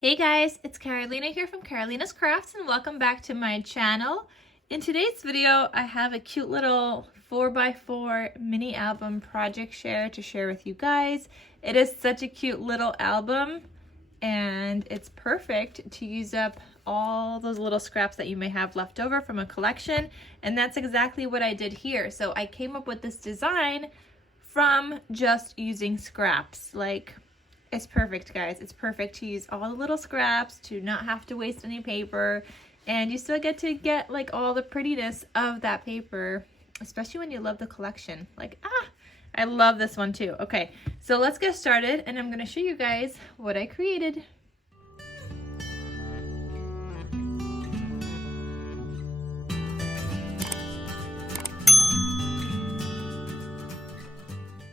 Hey guys, it's Carolina here from KarolinasKrafts and welcome back to my channel. In today's video, I have a cute little 4x4 mini album project share to share with you guys. It is such a cute little album and it's perfect to use up all those little scraps that you may have left over from a collection, and that's exactly what I did here. So I came up with this design from just using scraps. It's perfect, guys. It's perfect to use all the little scraps, to not have to waste any paper, and you still get to get like all the prettiness of that paper, especially when you love the collection. I love this one too. Okay, so let's get started and I'm gonna show you guys what I created.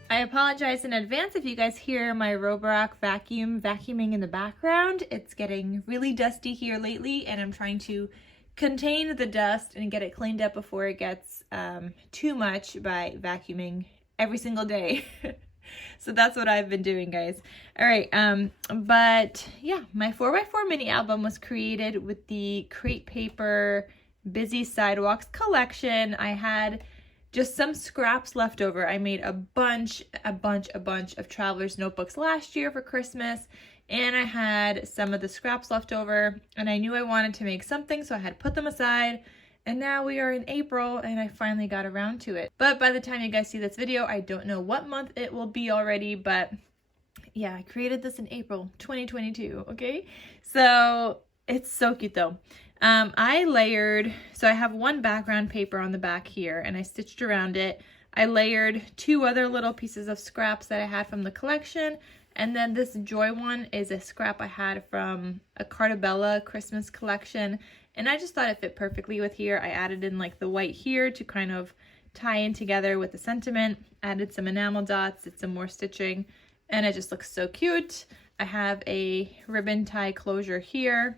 I apologize in advance if you guys hear my Roborock vacuuming in the background. It's getting really dusty here lately and I'm trying to contain the dust and get it cleaned up before it gets too much by vacuuming every single day. So that's what I've been doing, guys. All right, but yeah, my 4x4 mini album was created with the Crate Paper Busy Sidewalks collection. I had just some scraps left over. I made a bunch of traveler's notebooks last year for Christmas, and I had some of the scraps left over, and I knew I wanted to make something, so I had put them aside, and now we are in April, and I finally got around to it. But by the time you guys see this video, I don't know what month it will be already, but yeah, I created this in April 2022, okay? So it's so cute though. I layered, so I have one background paper on the back here and I stitched around it. I layered two other little pieces of scraps that I had from the collection, and then this Joy one is a scrap I had from a Cartabella Christmas collection, and I just thought it fit perfectly with here. I added in like the white here to kind of tie in together with the sentiment, added some enamel dots, did some more stitching, and it just looks so cute. I have a ribbon tie closure here.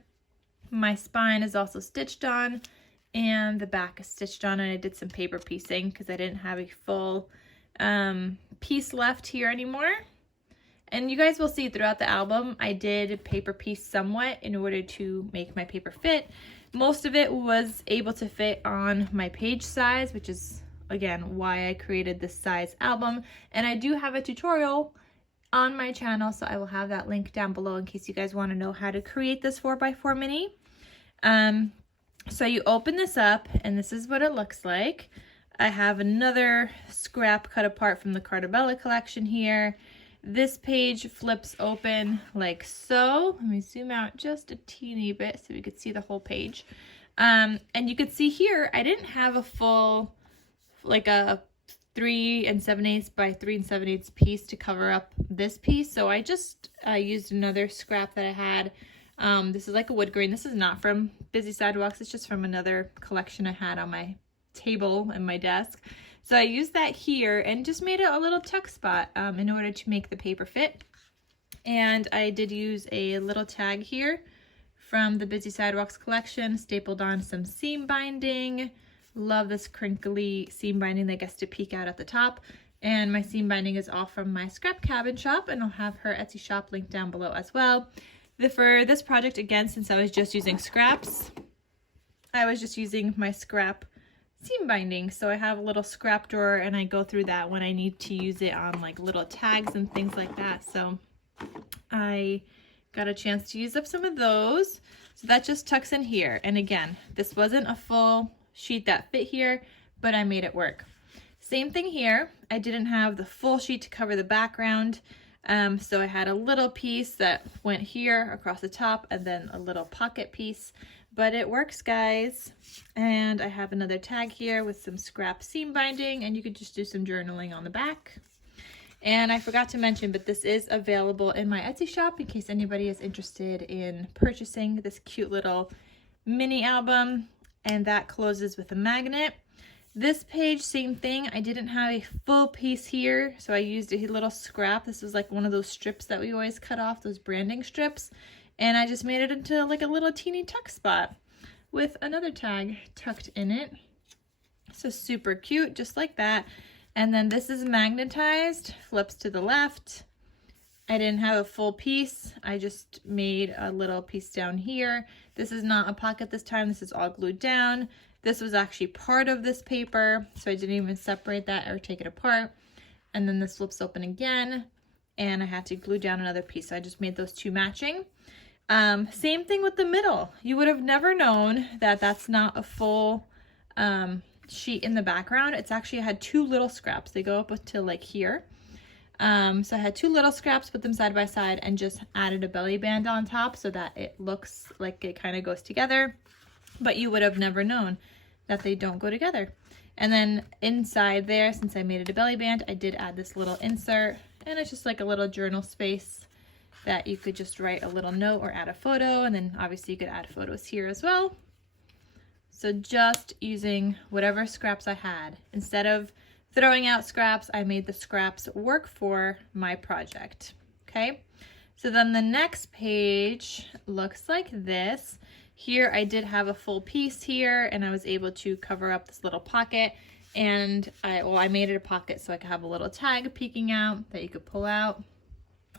My spine is also stitched on and the back is stitched on, and I did some paper piecing because I didn't have a full piece left here anymore. And you guys will see throughout the album I did paper piece somewhat in order to make my paper fit. Most of it was able to fit on my page size, which is again why I created this size album, and I do have a tutorial on my channel, so I will have that link down below in case you guys want to know how to create this 4x4 mini. So you open this up and this is what it looks like. I have another scrap cut apart from the Cartabella collection here. This page flips open like so. Let me zoom out just a teeny bit so we could see the whole page. And you could see here I didn't have a full, like a 3 7/8 by 3 7/8 piece to cover up this piece, so I just used another scrap that I had. This is like a wood grain. This is not from Busy Sidewalks, it's just from another collection I had on my table and my desk. So I used that here and just made it a little tuck spot in order to make the paper fit. And I did use a little tag here from the Busy Sidewalks collection, stapled on some seam binding. Love this crinkly seam binding that gets to peek out at the top. And my seam binding is all from my scrap cabin shop, and I'll have her Etsy shop linked down below as well. For this project, again, since I was just using scraps, I was just using my scrap seam binding. So I have a little scrap drawer and I go through that when I need to use it on like little tags and things like that. So I got a chance to use up some of those. So that just tucks in here. And again, this wasn't a full sheet that fit here, but I made it work. Same thing here. I didn't have the full sheet to cover the background, so I had a little piece that went here across the top and then a little pocket piece, but it works, guys. And I have another tag here with some scrap seam binding, and you could just do some journaling on the back. And I forgot to mention, but this is available in my Etsy shop in case anybody is interested in purchasing this cute little mini album. And that closes with a magnet. This page, same thing. I didn't have a full piece here, so I used a little scrap. This was like one of those strips that we always cut off, those branding strips. And I just made it into like a little teeny tuck spot with another tag tucked in it. So super cute, just like that. And then this is magnetized, flips to the left, I didn't have a full piece. I just made a little piece down here. This is not a pocket this time. This is all glued down. This was actually part of this paper, so I didn't even separate that or take it apart. And then this flips open again, and I had to glue down another piece. So I just made those two matching. Same thing with the middle. You would have never known that that's not a full sheet in the background. It's actually, I had two little scraps. They go up to like here. So I had two little scraps, put them side by side, and just added a belly band on top so that it looks like it kind of goes together. But you would have never known that they don't go together. And then inside there, since I made it a belly band, I did add this little insert, and it's just like a little journal space that you could just write a little note or add a photo, and then obviously you could add photos here as well. So just using whatever scraps I had. Instead of throwing out scraps, I made the scraps work for my project, okay? So then the next page looks like this. Here I did have a full piece here, and I was able to cover up this little pocket, and I made it a pocket so I could have a little tag peeking out that you could pull out.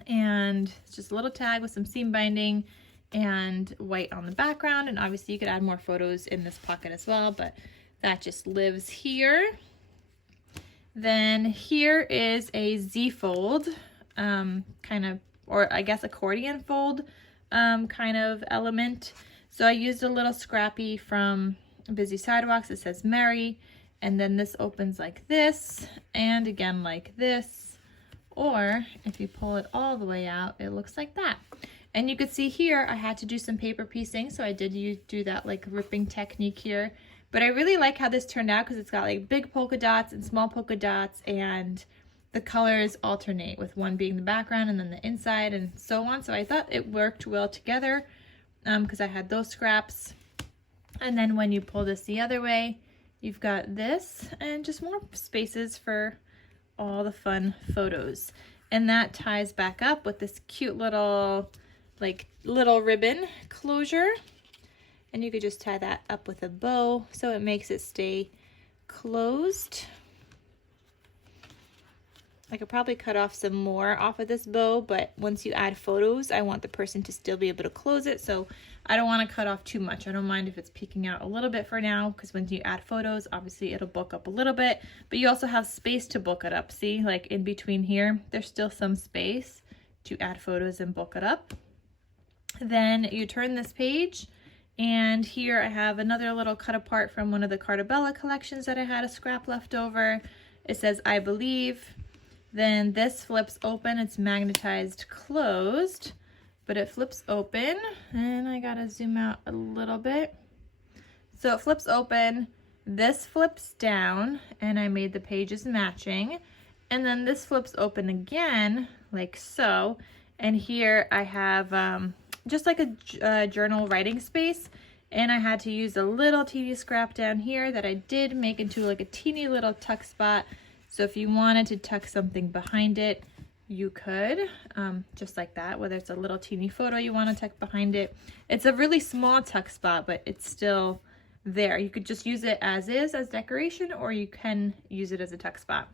And it's just a little tag with some seam binding and white on the background, and obviously you could add more photos in this pocket as well, but that just lives here. Then here is a Z fold, kind of, or I guess accordion fold kind of element. So I used a little scrappy from Busy Sidewalks. It says Mary, and then this opens like this, and again like this, or if you pull it all the way out, it looks like that. And you could see here I had to do some paper piecing, so I did do that like ripping technique here. But I really like how this turned out because it's got like big polka dots and small polka dots, and the colors alternate with one being the background and then the inside and so on. So I thought it worked well together because I had those scraps. And then when you pull this the other way, you've got this and just more spaces for all the fun photos. And that ties back up with this cute little ribbon closure. And you could just tie that up with a bow so it makes it stay closed. I could probably cut off some more off of this bow, but once you add photos, I want the person to still be able to close it, so I don't want to cut off too much. I don't mind if it's peeking out a little bit for now, because when you add photos, obviously it'll bulk up a little bit, but you also have space to bulk it up. See, like in between here, there's still some space to add photos and bulk it up. Then you turn this page, and here I have another little cut apart from one of the Cartabella collections that I had a scrap left over. It says, I believe. Then this flips open, it's magnetized closed, but it flips open, and I gotta zoom out a little bit. So it flips open, this flips down, and I made the pages matching, and then this flips open again, like so, and here I have just like a journal writing space, and I had to use a little teeny scrap down here that I did make into like a teeny little tuck spot. So if you wanted to tuck something behind it, you could, just like that, whether it's a little teeny photo you want to tuck behind it. It's a really small tuck spot, but it's still there. You could just use it as is, as decoration, or you can use it as a tuck spot.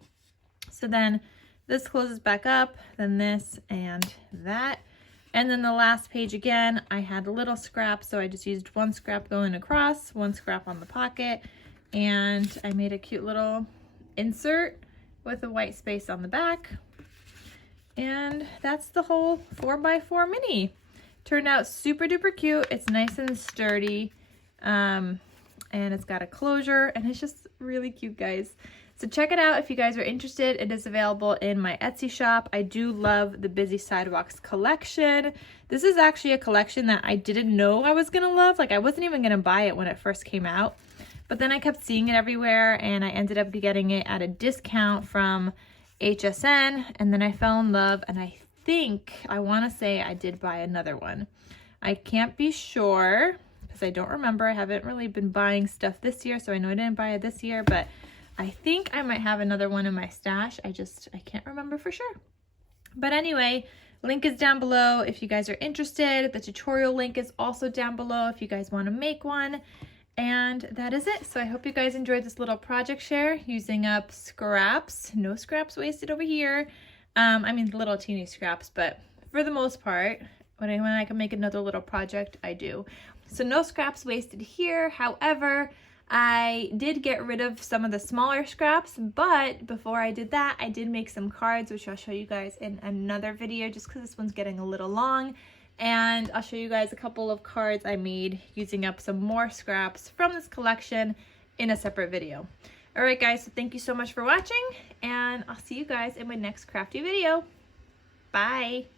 So then this closes back up, then this and that. And then the last page again, I had a little scrap, so I just used one scrap going across, one scrap on the pocket, and I made a cute little insert with a white space on the back. And that's the whole 4x4 mini. Turned out super duper cute. It's nice and sturdy, and it's got a closure, and it's just really cute, guys. So check it out if you guys are interested. It is available in my Etsy shop. I do love the Busy Sidewalks collection. This is actually a collection that I didn't know I was gonna love. Like, I wasn't even gonna buy it when it first came out, but then I kept seeing it everywhere, and I ended up getting it at a discount from HSN, and then I fell in love, and I want to say I did buy another one. I can't be sure because I don't remember. I haven't really been buying stuff this year, so I know I didn't buy it this year, but I think I might have another one in my stash. I can't remember for sure. But anyway, link is down below if you guys are interested. The tutorial link is also down below if you guys want to make one. And that is it. So I hope you guys enjoyed this little project share using up scraps. No scraps wasted over here. I mean, little teeny scraps, but for the most part. When I can make another little project, I do. So no scraps wasted here. However, I did get rid of some of the smaller scraps, but before I did that, I did make some cards, which I'll show you guys in another video just because this one's getting a little long. And I'll show you guys a couple of cards I made using up some more scraps from this collection in a separate video. Alright guys, so thank you so much for watching, and I'll see you guys in my next crafty video. Bye!